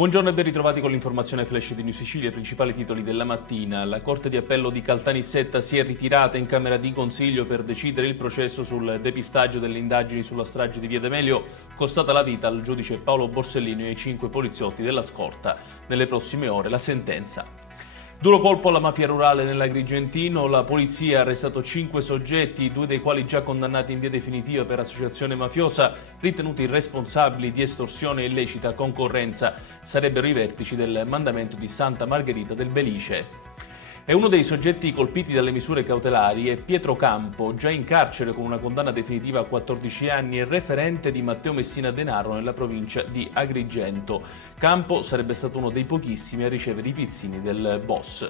Buongiorno e ben ritrovati con l'informazione flash di New Sicilia, i principali titoli della mattina. La Corte di Appello di Caltanissetta si è ritirata in Camera di Consiglio per decidere il processo sul depistaggio delle indagini sulla strage di Via D'Amelio, costata la vita al giudice Paolo Borsellino e ai 5 poliziotti della scorta. Nelle prossime ore la sentenza. Duro colpo alla mafia rurale nell'Agrigentino, la polizia ha arrestato 5 soggetti, 2 dei quali già condannati in via definitiva per associazione mafiosa, ritenuti responsabili di estorsione e illecita concorrenza. Sarebbero i vertici del mandamento di Santa Margherita del Belice. E uno dei soggetti colpiti dalle misure cautelari è Pietro Campo, già in carcere con una condanna definitiva a 14 anni e referente di Matteo Messina Denaro nella provincia di Agrigento. Campo sarebbe stato uno dei pochissimi a ricevere i pizzini del boss.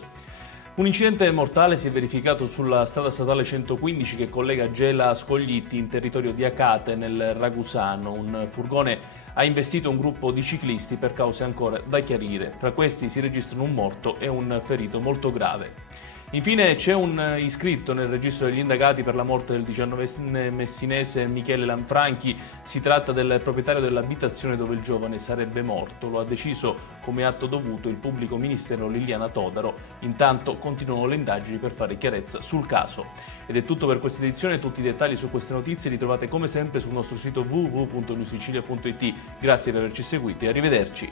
Un incidente mortale si è verificato sulla strada statale 115 che collega Gela a Scoglitti in territorio di Acate nel Ragusano. Un furgone ha investito un gruppo di ciclisti per cause ancora da chiarire. Tra questi si registrano un morto e un ferito molto grave. Infine c'è un iscritto nel registro degli indagati per la morte del 19enne messinese Michele Lanfranchi. Si tratta del proprietario dell'abitazione dove il giovane sarebbe morto. Lo ha deciso come atto dovuto il pubblico ministero Liliana Todaro. Intanto continuano le indagini per fare chiarezza sul caso. Ed è tutto per questa edizione. Tutti i dettagli su queste notizie li trovate come sempre sul nostro sito www.newsicilia.it. Grazie per averci seguito e arrivederci.